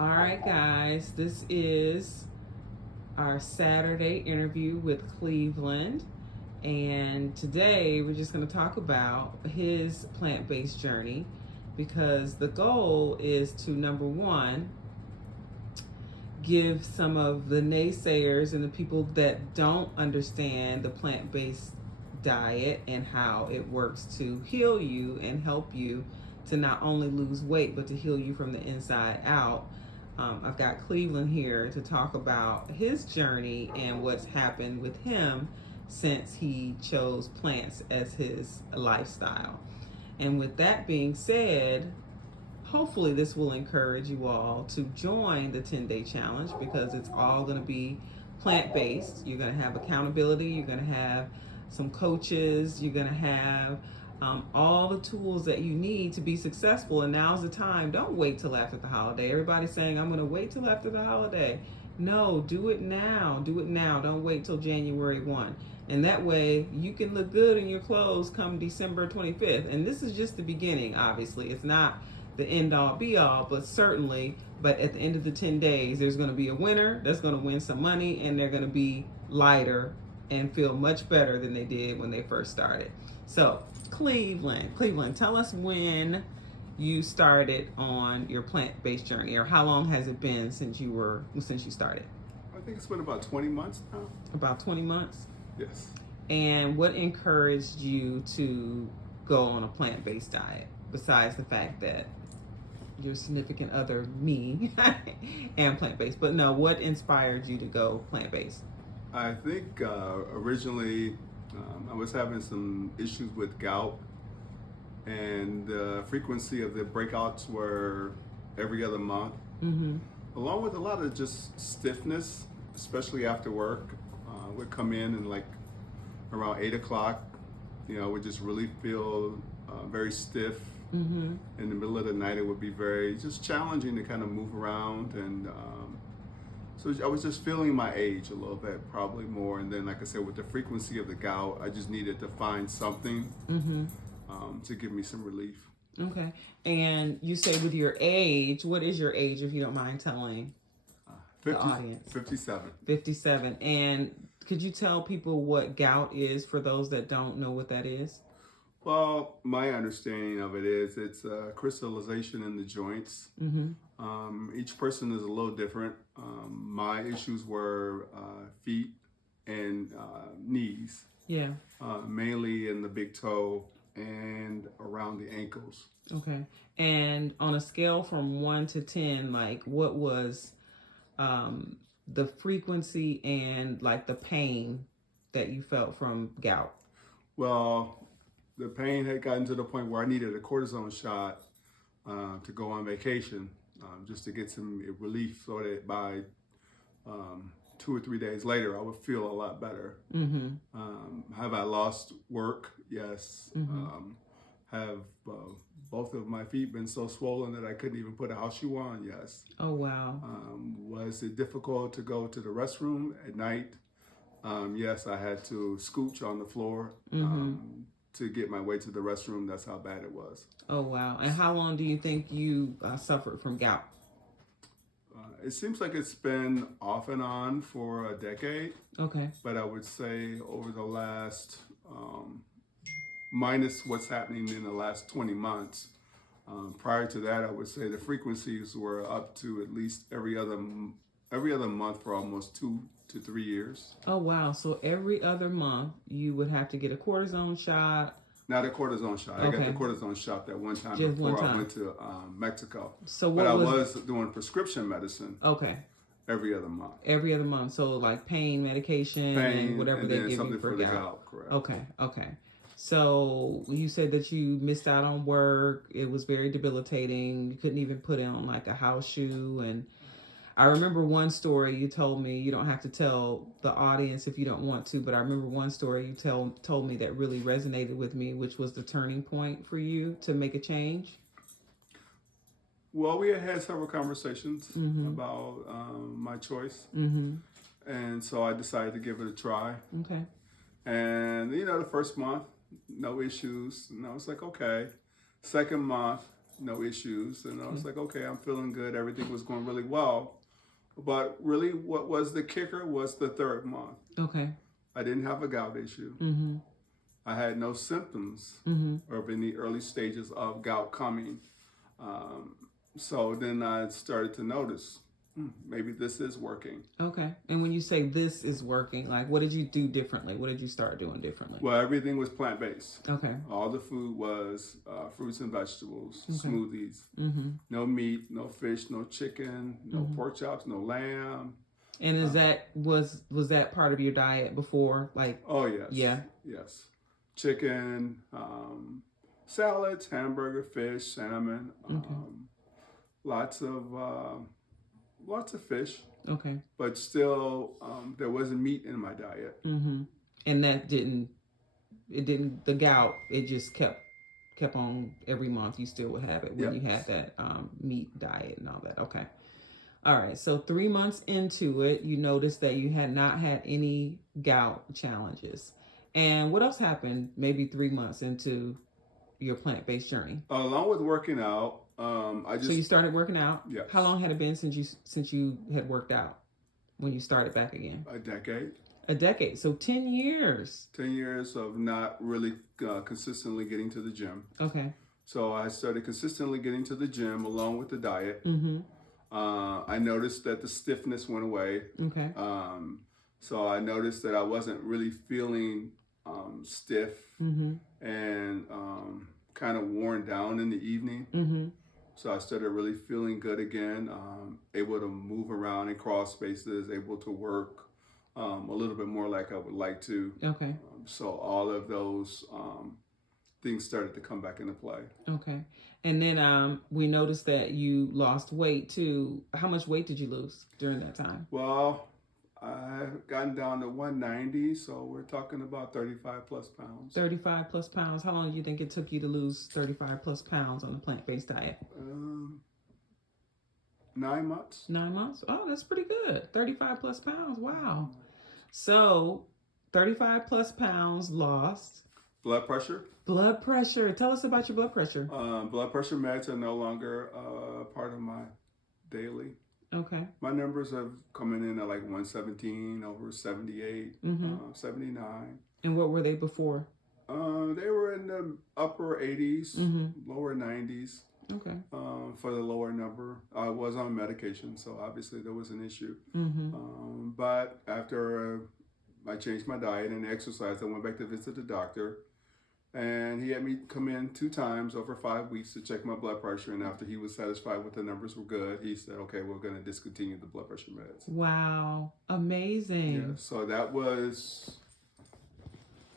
All right, guys, this is our Saturday interview with Cleveland. And today we're just going to talk about his plant based journey because the goal is to, number one, give some of the naysayers and the people that don't understand the plant based diet and how it works to heal you and help you to not only lose weight but to heal you from the inside out. I've got Cleveland here to talk about his journey and what's happened with him since he chose plants as his lifestyle. And with that being said, hopefully this will encourage you all to join the 10-day challenge because it's all going to be plant-based. You're going to have accountability, you're going to have some coaches, you're going to have all the tools that you need to be successful. And now's the time. Don't wait till after the holiday. Everybody's saying, I'm going to wait till after the holiday. No, do it now. Do it now. Don't wait till January 1. And that way you can look good in your clothes come December 25th. And this is just the beginning, obviously. It's not the end all be all, but certainly, but at the end of the 10 days, there's going to be a winner that's going to win some money, and they're going to be lighter and feel much better than they did when they first started. So Cleveland, tell us when you started on your plant-based journey, or how long has it been since you started? I think it's been about 20 months now. About 20 months? Yes. And what encouraged you to go on a plant-based diet, besides the fact that your significant other, me, and plant-based? But no, what inspired you to go plant-based? I think originally I was having some issues with gout, and the frequency of the breakouts were every other month, along with a lot of just stiffness, especially after work. Would come in and like around 8 o'clock, would just really feel very stiff. In the middle of the night, it would be very just challenging to kind of move around, and so I was just feeling my age a little bit, probably more. And then, like I said, with the frequency of the gout, I just needed to find something to give me some relief. Okay. And you say with your age, what is your age, if you don't mind telling the audience? 57. 57. And could you tell people what gout is for those that don't know what that is? Well, my understanding of it is it's a crystallization in the joints. Each person is a little different. My issues were feet and knees. Yeah. Mainly in the big toe and around the ankles. Okay. And on a scale from 1 to 10, like what was the frequency and like the pain that you felt from gout? Well, the pain had gotten to the point where I needed a cortisone shot to go on vacation, just to get some relief, so that by 2 or 3 days later, I would feel a lot better. Have I lost work? Yes. Have both of my feet been so swollen that I couldn't even put a house shoe on? Yes. Oh, wow. Was it difficult to go to the restroom at night? Yes, I had to scooch on the floor to get my way to the restroom. That's how bad it was. Oh, wow. And how long do you think you suffered from gout? It seems like it's been off and on for a decade. Okay. But I would say over the last, minus what's happening in the last 20 months, prior to that, I would say the frequencies were up to at least every other month for almost 2 to 3 years. Oh, wow. So every other month you would have to get a cortisone shot. Not a cortisone shot. Okay. I got the cortisone shot that one time Just before one time. I went to Mexico. So but I was doing prescription medicine. Okay. Every other month. Every other month. So like pain medication and whatever and they then give something you for the gout. Correct. Okay. So you said that you missed out on work. It was very debilitating. You couldn't even put on like a house shoe. And I remember one story you told me. You don't have to tell the audience if you don't want to, but I remember one story you told me that really resonated with me, which was the turning point for you to make a change. Well, we had several conversations about my choice. And so I decided to give it a try. Okay. And, the first month, no issues. And I was like, okay. Second month, no issues. And I was like, okay, I'm feeling good. Everything was going really well. But really, what was the kicker was the third month. Okay. I didn't have a gout issue. Mm-hmm. I had no symptoms of any early stages of gout coming. So then I started to notice, maybe this is working. Okay. And when you say this is working, like what did you do differently? What did you start doing differently? Well, everything was plant-based. Okay. All the food was fruits and vegetables, Okay. smoothies. Mm-hmm. No meat, no fish, no chicken, no pork chops, no lamb. And is that was that part of your diet before? Like, Oh, yes. Yeah. Yes. Chicken, salads, hamburger, fish, salmon, lots of fish, okay. but still there wasn't meat in my diet. Mm-hmm. And that didn't the gout, it just kept on every month. You still would have it when you had that meat diet and all that. Okay. All right. So 3 months into it, you noticed that you had not had any gout challenges. And what else happened maybe 3 months into your plant-based journey? Along with working out, So you started working out? Yes. How long had it been since you had worked out when you started back again? A decade. A decade. So 10 years. 10 years of not really consistently getting to the gym. Okay. So I started consistently getting to the gym along with the diet. Mm-hmm. I noticed that the stiffness went away. Okay. So I noticed that I wasn't really feeling stiff and kind of worn down in the evening. Mm-hmm. So I started really feeling good again, able to move around in crawl spaces, able to work a little bit more like I would like to. Okay. So all of those things started to come back into play. Okay. And then we noticed that you lost weight too. How much weight did you lose during that time? Well, I've gotten down to 190, so we're talking about 35 plus pounds. 35 plus pounds. How long do you think it took you to lose 35 plus pounds on a plant-based diet? 9 months. 9 months? Oh, that's pretty good. 35 plus pounds. Wow. So 35 plus pounds lost. Blood pressure. Blood pressure. Tell us about your blood pressure. Blood pressure meds are no longer part of my daily. Okay. My numbers have coming in at like 117 over 78, 79. And what were they before? They were in the upper 80s, lower 90s. Okay. For the lower number. I was on medication, so obviously there was an issue. But after I changed my diet and exercise, I went back to visit the doctor. And he had me come in 2 times over 5 weeks to check my blood pressure. And after he was satisfied with the numbers were good, he said, okay, we're going to discontinue the blood pressure meds. Wow. Amazing. Yeah, so that was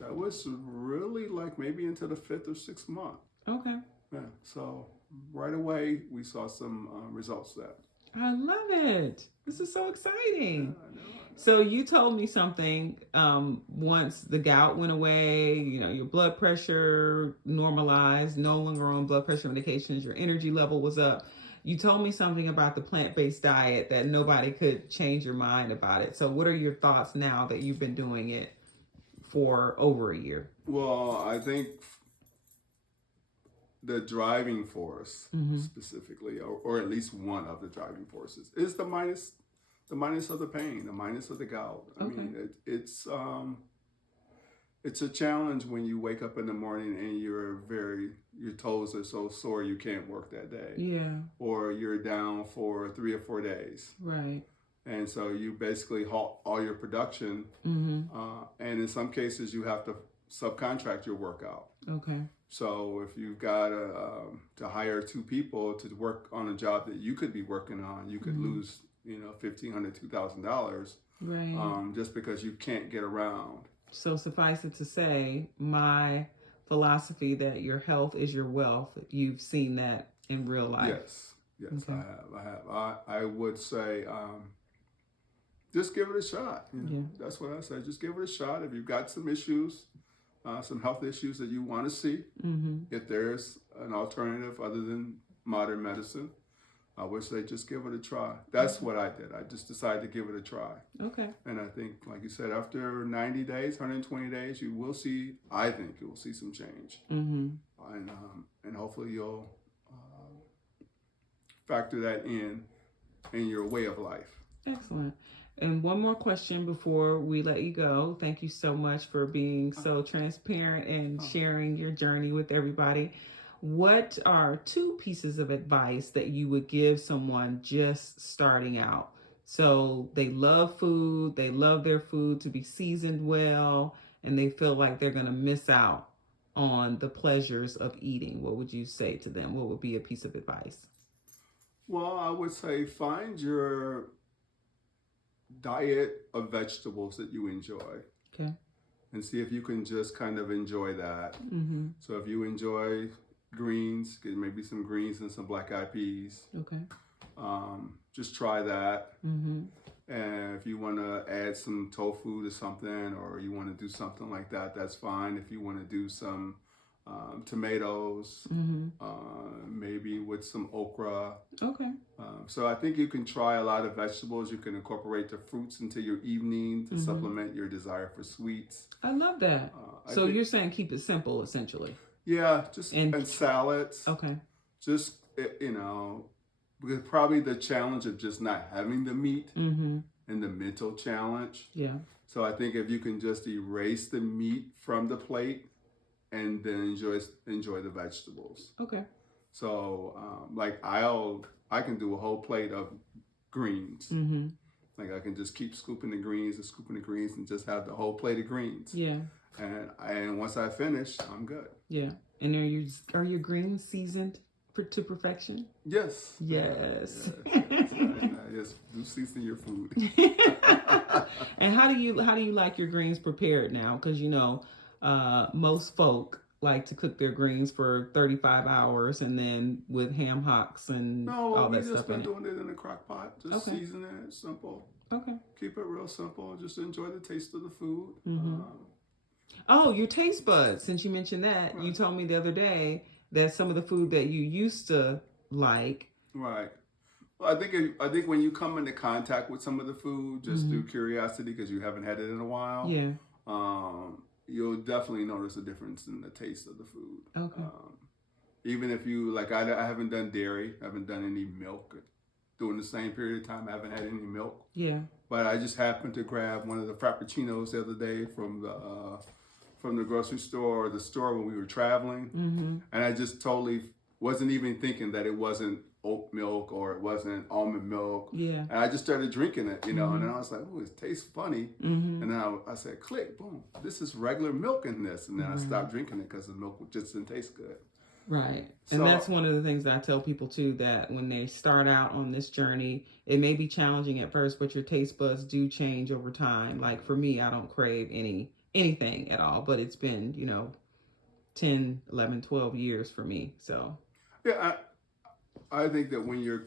really like maybe into the 5th or 6th month. Okay. Yeah, so right away we saw some results that. I love it. This is so exciting. I know. So you told me something once the gout went away, your blood pressure normalized, no longer on blood pressure medications, your energy level was up. You told me something about the plant-based diet that nobody could change your mind about it. So what are your thoughts now that you've been doing it for over a year? Well, I think the driving force specifically, or at least one of the driving forces, is the minus of the pain, the minus of the gout. I mean, it's a challenge when you wake up in the morning and your toes are so sore you can't work that day. Yeah. Or you're down for 3 or 4 days. Right. And so you basically halt all your production. And in some cases you have to subcontract your workout. Okay. So if you've got to hire 2 people to work on a job that you could be working on, you could lose, $1,500, $2,000, right? Just because you can't get around. So suffice it to say, my philosophy that your health is your wealth. You've seen that in real life. Yes, okay. I have. I would say, just give it a shot. That's what I say. Just give it a shot. If you've got some issues, some health issues that you want to see, if there's an alternative other than modern medicine, I would say just give it a try. That's what I did. I just decided to give it a try. Okay. And I think, like you said, after 90 days, 120 days, I think you will see some change. And hopefully you'll factor that in your way of life. Excellent. And one more question before we let you go. Thank you so much for being so transparent and sharing your journey with everybody. What are two pieces of advice that you would give someone just starting out? So they love food, they love their food to be seasoned well, and they feel like they're going to miss out on the pleasures of eating. What would you say to them? What would be a piece of advice? Well, I would say find your diet of vegetables that you enjoy. Okay. And see if you can just kind of enjoy that. Mm-hmm. So if you enjoy greens, get maybe some greens and some black eyed peas. Okay. Just try that. Mm-hmm. And if you want to add some tofu to something, or you want to do something like that, that's fine. If you want to do some tomatoes, Mm-hmm. maybe with some okra. Okay. So I think you can try a lot of vegetables. You can incorporate the fruits into your evening to supplement your desire for sweets. I love that. So you're saying keep it simple, essentially. Yeah, just and salads. Okay. Just because probably the challenge of just not having the meat Mm-hmm. and the mental challenge. Yeah. So I think if you can just erase the meat from the plate and then enjoy the vegetables. Okay. So like I can do a whole plate of greens. Mm-hmm. Like I can just keep scooping the greens and just have the whole plate of greens. Yeah. And once I finish, I'm good. Yeah. And are your greens seasoned to perfection? Yes. Yes. Yes. Do season your food. And how do you like your greens prepared now? Because most folk like to cook their greens for 35 hours and then with ham hocks and all that stuff. No, we just been doing it in a crock pot. Just season it, simple. Okay. Keep it real simple. Just enjoy the taste of the food. Mm-hmm. Oh, your taste buds. Since you mentioned that, Right. You told me the other day that some of the food that you used to like. Right. Well, I think when you come into contact with some of the food, just through curiosity, because you haven't had it in a while. Yeah. You'll definitely notice a difference in the taste of the food. Okay. Even if you like, I haven't done dairy, I haven't done any milk during the same period of time. I haven't had any milk. Yeah. But I just happened to grab one of the frappuccinos the other day from the grocery store or the store when we were traveling, and I just totally wasn't even thinking that it wasn't oat milk or it wasn't almond milk. Yeah. And I just started drinking it, and then I was like, oh, it tastes funny. And then I said, click, boom, this is regular milk in this. And then I stopped drinking it because the milk just didn't taste good. Right. So, and that's one of the things that I tell people too, that when they start out on this journey, it may be challenging at first, but your taste buds do change over time. Like for me, I don't crave anything at all, but it's been, 10, 11, 12 years for me. So yeah, I think that when you're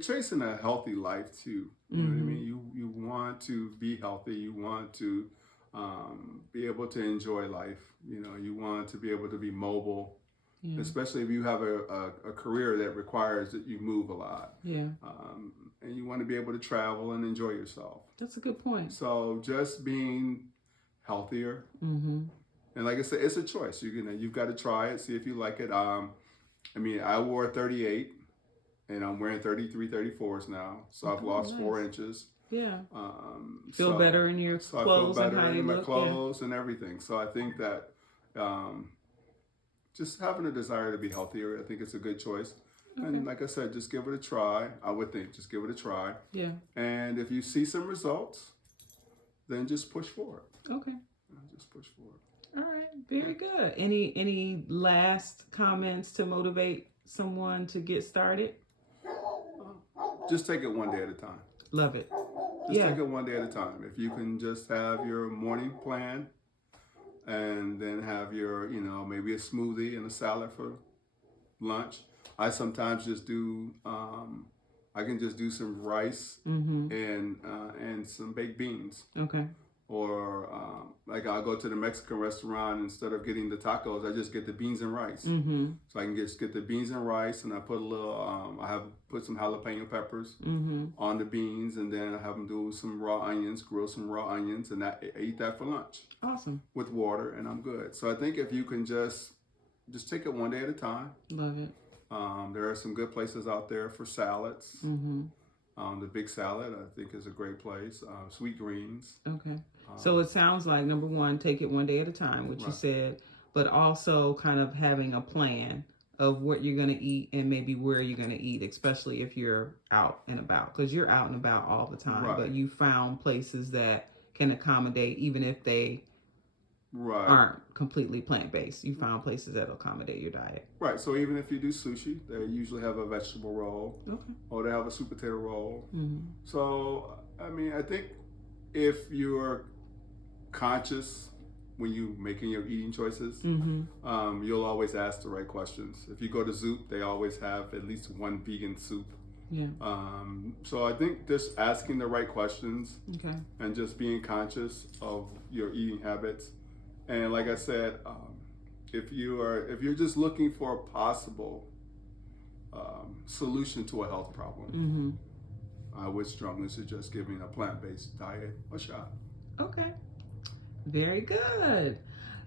chasing a healthy life too, you know what I mean? You want to be healthy. You want to be able to enjoy life. You want to be able to be mobile, especially if you have a career that requires that you move a lot. Yeah. And you want to be able to travel and enjoy yourself. That's a good point. So just being healthier. And like I said, it's a choice. You've got to try it, see if you like it. I wore 38 and I'm wearing 33, 34s now. So I've lost 4 inches. Yeah. Feel better in your clothes I feel better and how you in my look. clothes and everything. So I think that just having a desire to be healthier, I think it's a good choice. Okay. And like I said, just give it a try. I would think just give it a try. Yeah. And if you see some results, then just push forward. Okay. Just push forward. All right. Very good. Any last comments to motivate someone to get started? Just take it one day at a time. Love it. Just take it one day at a time. If you can just have your morning plan and then have your, maybe a smoothie and a salad for lunch. I sometimes just do, I can just do some rice and some baked beans. Okay. Or like I'll go to the Mexican restaurant, instead of getting the tacos, I just get the beans and rice. So I can just get the beans and rice, and I put a little, I have put some jalapeno peppers on the beans, and then I have them do some raw onions, grill some raw onions, and I eat that for lunch. Awesome. With water, and I'm good. So I think if you can just take it one day at a time. Love it. There are some good places out there for salads. Mm-hmm. The Big Salad, I think, is a great place. Sweet Greens. Okay. So it sounds like number one, take it one day at a time, which you Right. said, but also kind of having a plan of what you're going to eat and maybe where you're going to eat, especially if you're out and about, because you're out and about all the time. Right. But you found places that can accommodate, even if they Right. aren't completely plant based. You found places that accommodate your diet. Right. So even if you do sushi, they usually have a vegetable roll, Okay. or they have a sweet potato roll. Mm-hmm. So I mean, I think if you're conscious when you making your eating choices, Mm-hmm. you'll always ask the right questions. If you go to Zoop, they always have at least one vegan soup. Yeah. So I think just asking the right questions Okay. and just being conscious of your eating habits. And like I said, if you're just looking for a possible solution to a health problem, Mm-hmm. I would strongly suggest giving a plant-based diet a shot. Okay. Very good.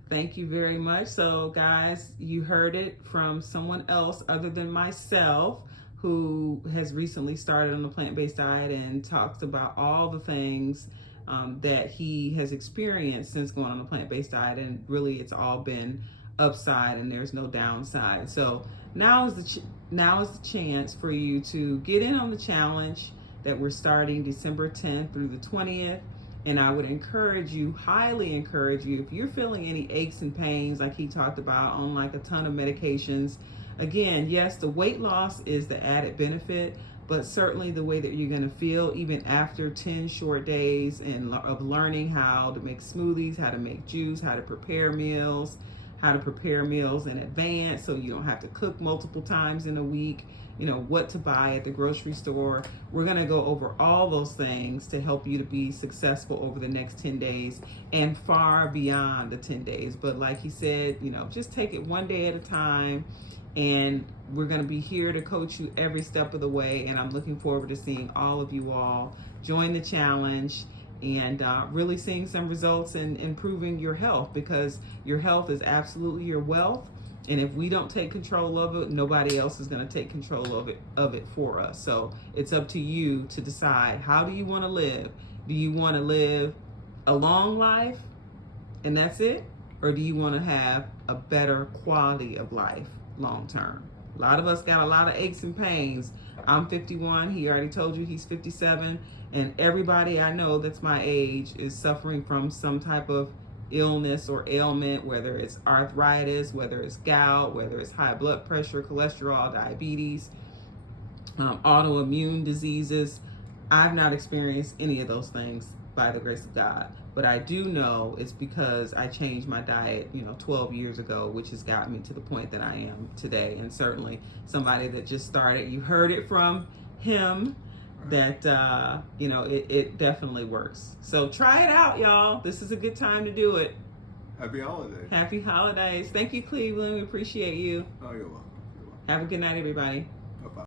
Thank you very much. So, guys, you heard it from someone else other than myself who has recently started on a plant-based diet and talks about all the things that he has experienced since going on a plant-based diet, and really it's all been upside and there's no downside. So now is the chance for you to get in on the challenge that we're starting December 10th through the 20th. And I would encourage you, highly encourage you, if you're feeling any aches and pains like he talked about on like a ton of medications, again, yes, the weight loss is the added benefit, but certainly the way that you're going to feel even after 10 short days of learning how to make smoothies, how to make juice, how to prepare meals in advance so you don't have to cook multiple times in a week, what to buy at the grocery store. We're going to go over all those things to help you to be successful over the next 10 days and far beyond the 10 days. But like he said, just take it one day at a time. And we're going to be here to coach you every step of the way. And I'm looking forward to seeing all of you all join the challenge and really seeing some results in improving your health, because your health is absolutely your wealth. And if we don't take control of it, nobody else is going to take control of it for us. So it's up to you to decide, how do you want to live? Do you want to live a long life and that's it? Or do you want to have a better quality of life long term? A lot of us got a lot of aches and pains. I'm 51. He already told you he's 57. And everybody I know that's my age is suffering from some type of illness or ailment, whether it's arthritis, whether it's gout, whether it's high blood pressure, cholesterol, diabetes, autoimmune diseases. I've not experienced any of those things by the grace of God. But I do know it's because I changed my diet, 12 years ago, which has gotten me to the point that I am today. And certainly somebody that just started, you heard it from him, that, it definitely works. So try it out, y'all. This is a good time to do it. Happy holidays. Happy holidays. Thank you, Cleveland. We appreciate you. Oh, you're welcome. Have a good night, everybody.